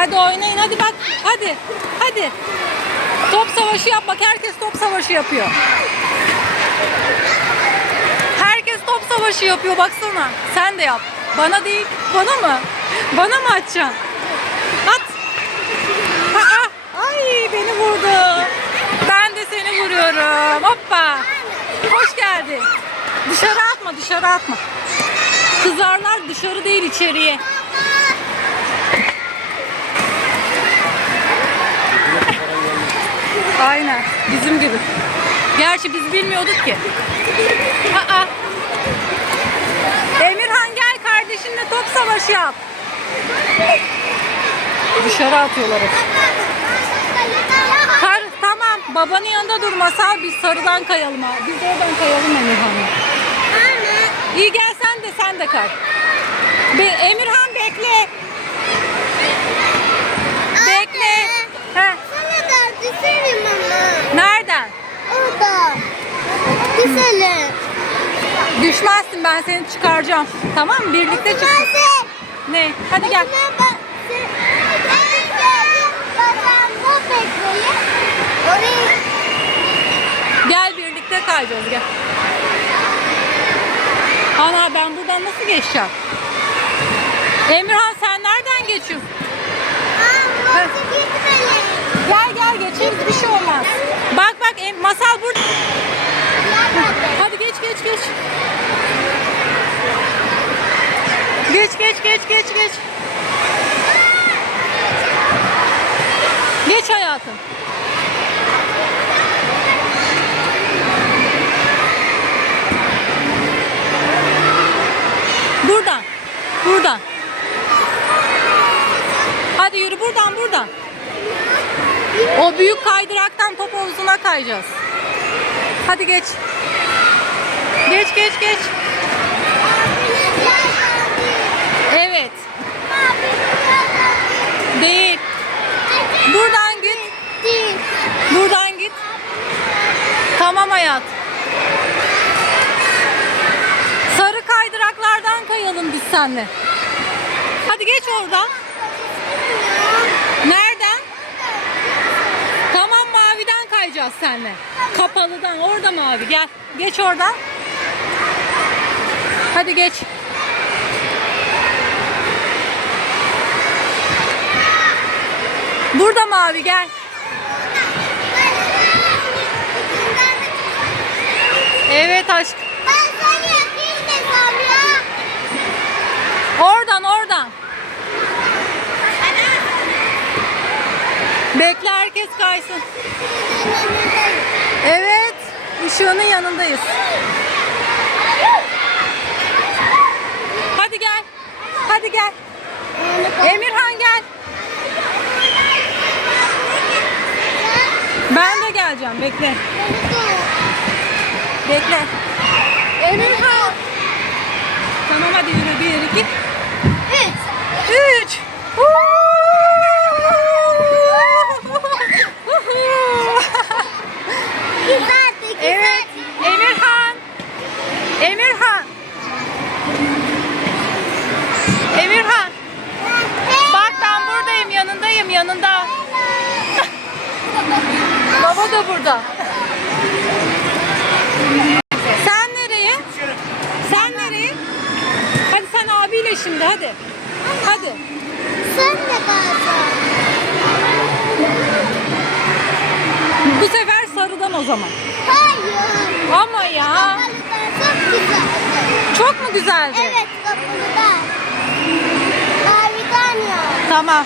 Hadi oynayın hadi bak. Hadi. Hadi. Top savaşı yap bak herkes top savaşı yapıyor. Herkes top savaşı yapıyor baksana. Sen de yap. Bana değil. Bana mı? Bana mı atacaksın? At. Aa, ay beni vurdu. Ben de seni vuruyorum. Hoppa. Hoş geldin. Dışarı atma dışarı atma. Kızarlar dışarı değil içeriye. Aynen bizim gibi. Gerçi biz bilmiyorduk ki. Aa. Emirhan gel kardeşinle top savaşı yap. Dışarı atıyorlar hep. Kar, tamam babanın yanında dur masal biz sarıdan kayalım abi. Biz oradan kayalım Emirhan'la. İyi gel sen de sen de kay. Be, Emirhan bekle. Bekle. Heh, Sana da düşerim ama. nereden? Orada. Düşelim. Düşmezsin ben seni çıkaracağım. Tamam mı? Birlikte çık. Ne? Hadi gel. Gel birlikte kayacağız gel. Ana ben buradan nasıl geçeceğim? Emirhan sen nereden geçiyorsun? Gel gel geçeriz bir şey olmaz. Bak bak masal burada. Geç. Geç geç geç geç geç. Geç hayatım. Buradan. Buradan. Hadi yürü buradan buradan. O büyük kaydıraktan top havuzuna kayacağız. Hadi geç. Geç. Evet. Değil. Buradan git. Buradan git. Tamam hayat. Sarı kaydıraklardan kayalım biz seninle. Hadi geç oradan. Nereden? Tamam maviden kayacağız seninle. Kapalıdan orada mavi gel. Geç oradan. Hadi geç. Burada mavi gel. Evet aşk. Oradan oradan. Bekle herkes kaysın. Evet. ışığının yanındayız. Hadi gel. Hadi gel. Emirhan gel. Ben de geleceğim. Bekle. Bekle. Emirhan. Tamam hadi yürü. Bir, iki, Üç. üç. Güzeldi, Evet. Emirhan. Emirhan. Emirhan. Bak ben buradayım yanındayım yanında. Baba da burada. Sen nereye? Sen nereye? Hadi sen abiyle şimdi hadi. Hadi. Sen de kalsın. Bu sefer sarıdan o zaman. Hayır. Ama ya. Kapalıdan çok güzeldi. Çok mu güzeldi? Evet kapalıdan. Maviden ya. Tamam.